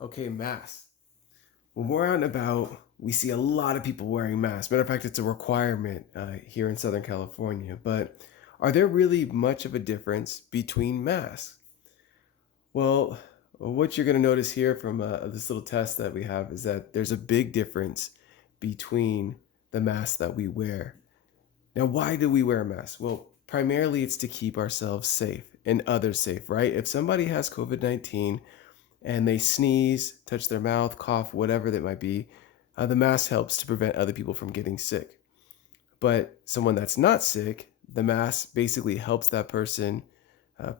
Okay, masks. When we're out and about, we see a lot of people wearing masks. Matter of fact, it's a requirement here in Southern California. But are there really much of a difference between masks? Well, what you're going to notice here from this little test that we have is that there's a big difference between the masks that we wear. Now, why do we wear masks? Well, primarily it's to keep ourselves safe and others safe, right? If somebody has COVID 19, and they sneeze, touch their mouth, cough, whatever that might be, the mask helps to prevent other people from getting sick. But someone that's not sick, the mask basically helps that person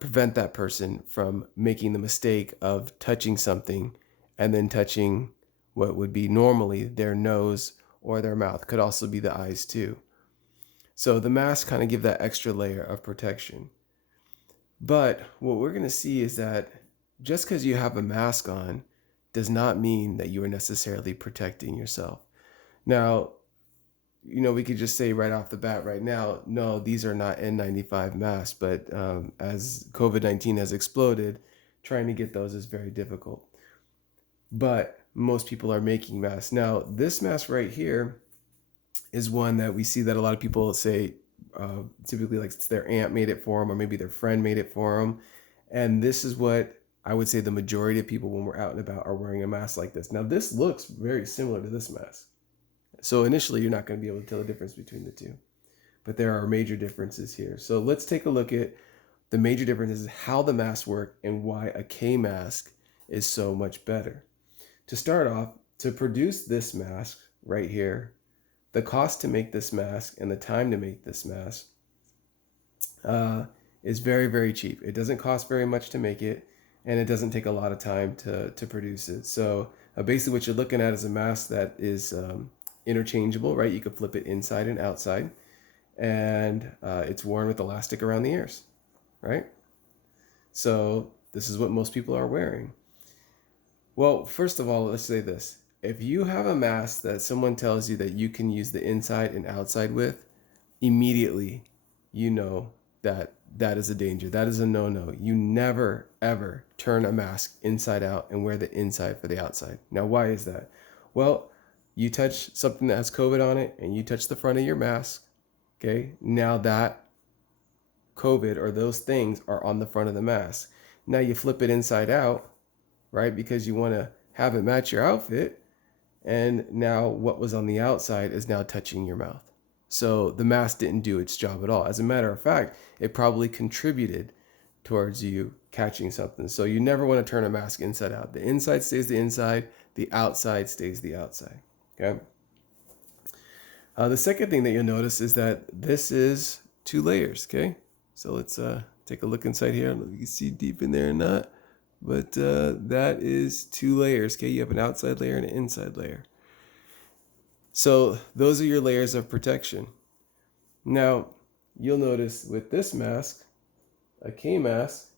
prevent that person from making the mistake of touching something and then touching what would be normally their nose or their mouth. Could also be the eyes too. So the masks kind of give that extra layer of protection. But what we're going to see is that just because you have a mask on does not mean that you are necessarily protecting yourself. Now, we could just say right off the bat right now, no, these are not N95 masks. But as COVID 19 has exploded, trying to get those is very difficult. But most people are making masks. Now, this mask right here is one that we see that a lot of people say typically like it's their aunt made it for them or maybe their friend made it for them. And this is what I would say the majority of people when we're out and about are wearing a mask like this. Now, this looks very similar to this mask. So initially, you're not going to be able to tell the difference between the two. But there are major differences here. So let's take a look at the major differences, how the masks work, and why a K mask is so much better. To start off, to produce this mask right here, the cost to make this mask and the time to make this mask is very, very cheap. It doesn't cost very much to make it, and it doesn't take a lot of time to produce it. So basically what you're looking at is a mask that is interchangeable, right? You can flip it inside and outside, and it's worn with elastic around the ears, right? So this is what most people are wearing. Well, first of all, let's say this. If you have a mask that someone tells you that you can use the inside and outside with, immediately you know that that is a danger. That is a no-no. You never ever turn a mask inside out and wear the inside for the outside. Now, why is that? Well, you touch something that has COVID on it and you touch the front of your mask, okay? Now that COVID or those things are on the front of the mask. Now you flip it inside out, right? Because you want to have it match your outfit. And now what was on the outside is now touching your mouth. So the mask didn't do its job at all. As a matter of fact, it probably contributed towards you catching something. So you never want to turn a mask inside out. The inside stays the inside, the outside stays the outside. Okay. The second thing that you'll notice is that this is two layers. Okay. So let's take a look inside here. I don't know if you can see deep in there or not, but that is two layers. Okay. You have an outside layer and an inside layer. So those are your layers of protection. Now, you'll notice with this mask, a K mask,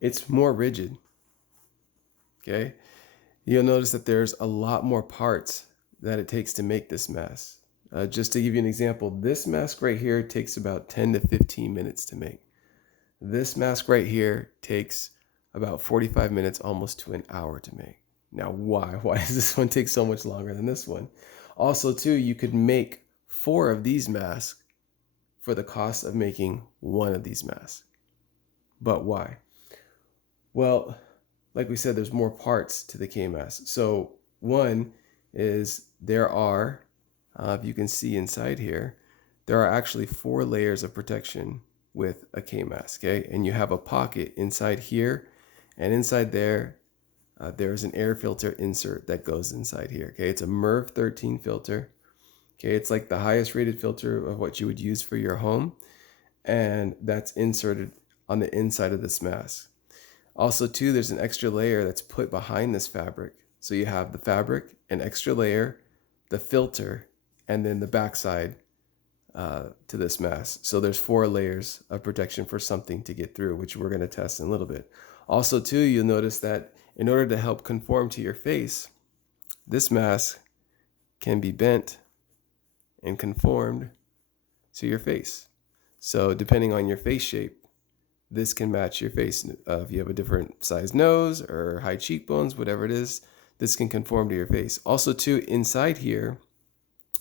it's more rigid. Okay. You'll notice that there's a lot more parts that it takes to make this mask. Just to give you an example, this mask right here takes about 10 to 15 minutes to make. This mask right here takes about 45 minutes, almost to an hour to make. Now, why? Why does this one take so much longer than this one? Also, too, you could make 4 of these masks for the cost of making 1 of these masks. But why? Well, like we said, there's more parts to the K mask. So one is there are, if you can see inside here, there are actually 4 layers of protection with a K mask, okay? And you have a pocket inside here, and inside there, there's an air filter insert that goes inside here, okay? It's a MERV 13 filter, okay? It's like the highest rated filter of what you would use for your home, and that's inserted on the inside of this mask. Also, too, there's an extra layer that's put behind this fabric. So you have the fabric, an extra layer, the filter, and then the backside to this mask. So there's 4 layers of protection for something to get through, which we're going to test in a little bit. Also, too, you'll notice that in order to help conform to your face, this mask can be bent and conformed to your face. So depending on your face shape, this can match your face. If you have a different size nose or high cheekbones, whatever it is, this can conform to your face. Also, too, inside here,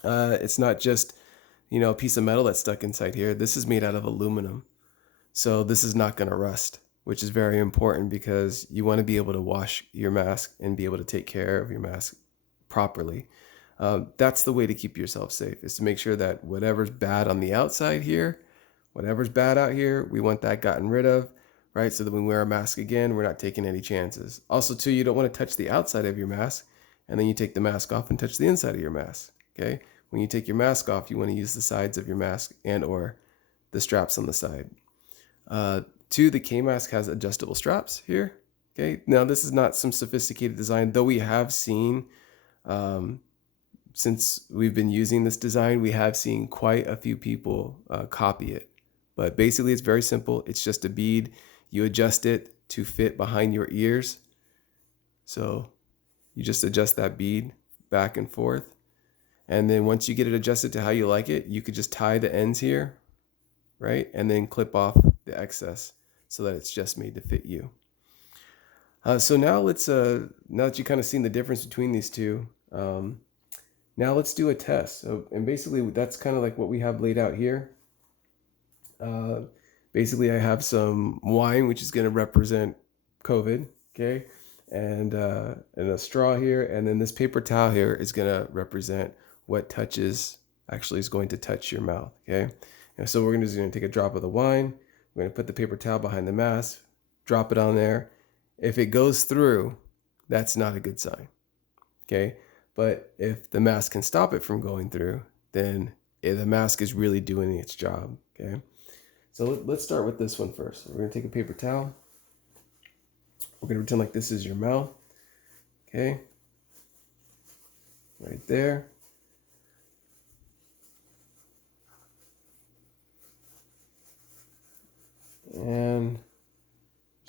it's not just, a piece of metal that's stuck inside here. This is made out of aluminum. So this is not going to rust, which is very important because you want to be able to wash your mask and be able to take care of your mask properly. That's the way to keep yourself safe, is to make sure that whatever's bad on the outside here, whatever's bad out here, we want that gotten rid of, right? So that when we wear a mask again, we're not taking any chances. Also, too, you don't want to touch the outside of your mask, and then you take the mask off and touch the inside of your mask, okay? When you take your mask off, you want to use the sides of your mask and or the straps on the side. Two, the K-Mask has adjustable straps here. Okay, now this is not some sophisticated design, though we have seen, since we've been using this design, we have seen quite a few people copy it. But basically, it's very simple. It's just a bead. You adjust it to fit behind your ears. So you just adjust that bead back and forth. And then once you get it adjusted to how you like it, you could just tie the ends here, right? And then clip off the excess so that it's just made to fit you. So now let's, now that you kind of seen the difference between these two, now let's do a test. So, and basically that's kind of like what we have laid out here. Basically I have some wine, which is going to represent COVID, okay? And a straw here, and then this paper towel here is going to represent what touches actually is going to touch your mouth, okay? And so we're just going to take a drop of the wine. We're going to put the paper towel behind the mask, drop it on there. If it goes through, that's not a good sign, okay? But if the mask can stop it from going through, then the mask is really doing its job, okay? So let's start with this one first. We're going to take a paper towel. We're going to pretend like this is your mouth, okay? Right there. And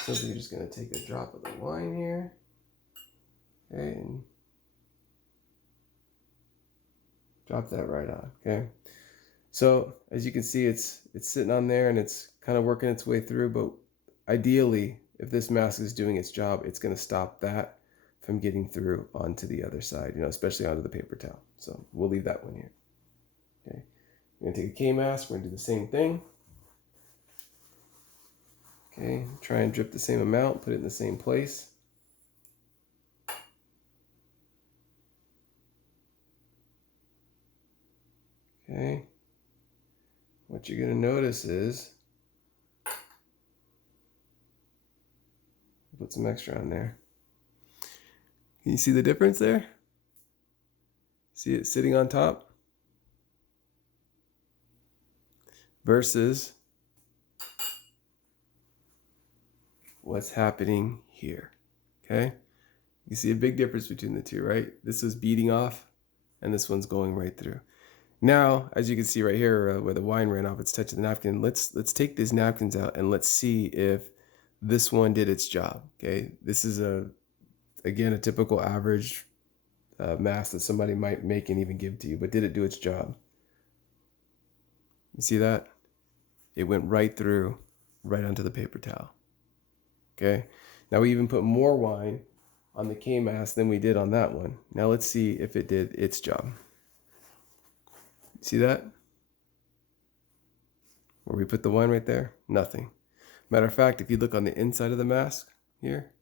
simply you're just going to take a drop of the wine here, okay, and drop that right on, okay? So as you can see, it's sitting on there and it's kind of working its way through, but ideally, if this mask is doing its job, it's going to stop that from getting through onto the other side, especially onto the paper towel. So we'll leave that one here, okay? We're going to take a K-mask, we're going to do the same thing. Okay, try and drip the same amount, put it in the same place. Okay, what you're going to notice is, put some extra on there. Can you see the difference there? See it sitting on top? Versus what's happening here, okay? You see a big difference between the two, right? This was beading off, and this one's going right through. Now, as you can see right here, where the wine ran off, it's touching the napkin. Let's take these napkins out and let's see if this one did its job, okay? This is, again, a typical average mask that somebody might make and even give to you, but did it do its job? You see that? It went right through, right onto the paper towel. Okay, now we even put more wine on the K-mask than we did on that one. Now let's see if it did its job. See that? Where we put the wine right there? Nothing. Matter of fact, if you look on the inside of the mask here,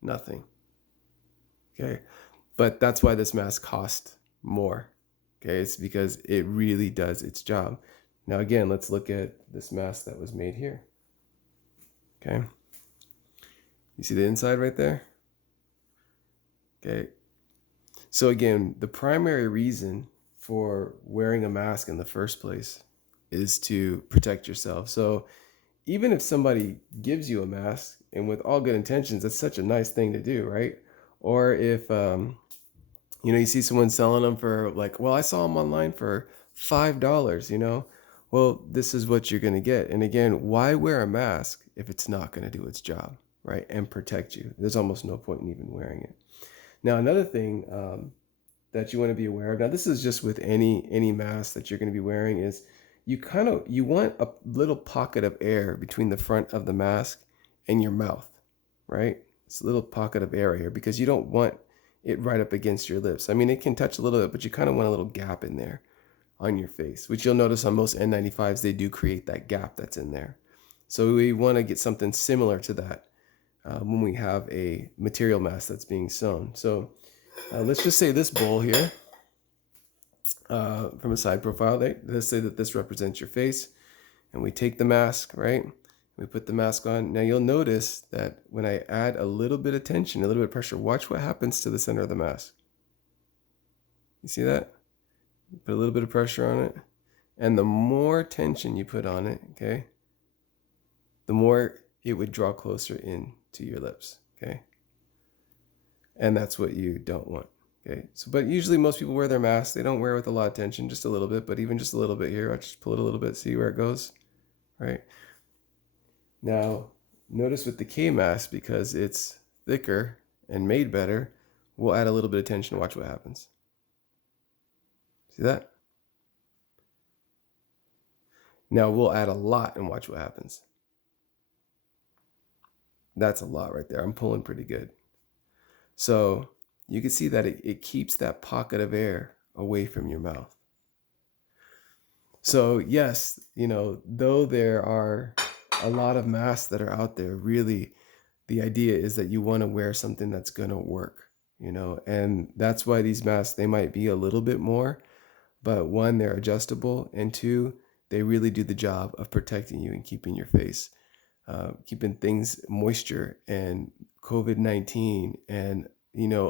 nothing. Okay, but that's why this mask cost more. Okay, it's because it really does its job. Now again, let's look at this mask that was made here. Okay. You see the inside right there? Okay. So again, the primary reason for wearing a mask in the first place is to protect yourself. So even if somebody gives you a mask, and with all good intentions, that's such a nice thing to do, right? Or if, you see someone selling them for like, well, I saw them online for $5, well, this is what you're going to get. And again, why wear a mask if it's not going to do its job? Right, and protect you. There's almost no point in even wearing it. Now, another thing that you want to be aware of, now this is just with any mask that you're going to be wearing, is you want a little pocket of air between the front of the mask and your mouth, right? It's a little pocket of air here because you don't want it right up against your lips. I mean, it can touch a little bit, but you kind of want a little gap in there on your face, which you'll notice on most N95s, they do create that gap that's in there. So we want to get something similar to that when we have a material mask that's being sewn. So let's just say this bowl here, from a side profile, let's say that this represents your face, and we take the mask, right? We put the mask on. Now you'll notice that when I add a little bit of tension, a little bit of pressure, watch what happens to the center of the mask. You see that? Put a little bit of pressure on it. And the more tension you put on it, okay, the more it would draw closer in to your lips, okay? And that's what you don't want, okay? So, but usually most people wear their masks. They don't wear it with a lot of tension, just a little bit, but even just a little bit here, I just pull it a little bit, see where it goes, right? Now, notice with the K mask, because it's thicker and made better, we'll add a little bit of tension, watch what happens. See that? Now we'll add a lot and watch what happens. That's a lot right there. I'm pulling pretty good. So you can see that it keeps that pocket of air away from your mouth. So yes, though there are a lot of masks that are out there, really the idea is that you want to wear something that's going to work, and that's why these masks, they might be a little bit more, but one, they're adjustable, and two, they really do the job of protecting you and keeping your face, keeping things moisture and COVID-19 and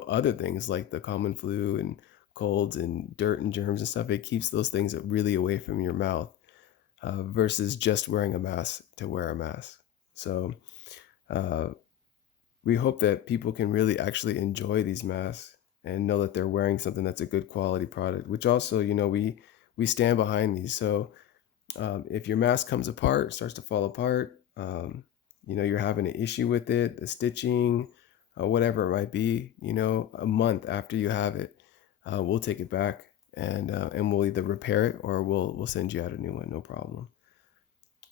other things like the common flu and colds and dirt and germs and stuff. It keeps those things really away from your mouth, versus just wearing a mask to wear a mask. So uh, we hope that people can really actually enjoy these masks and know that they're wearing something that's a good quality product, which also, we stand behind these. So if your mask comes apart, starts to fall apart, you're having an issue with it, the stitching, whatever it might be, a month after you have it, we'll take it back, and we'll either repair it or we'll send you out a new one, no problem.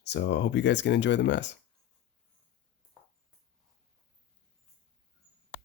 So I hope you guys can enjoy the mask.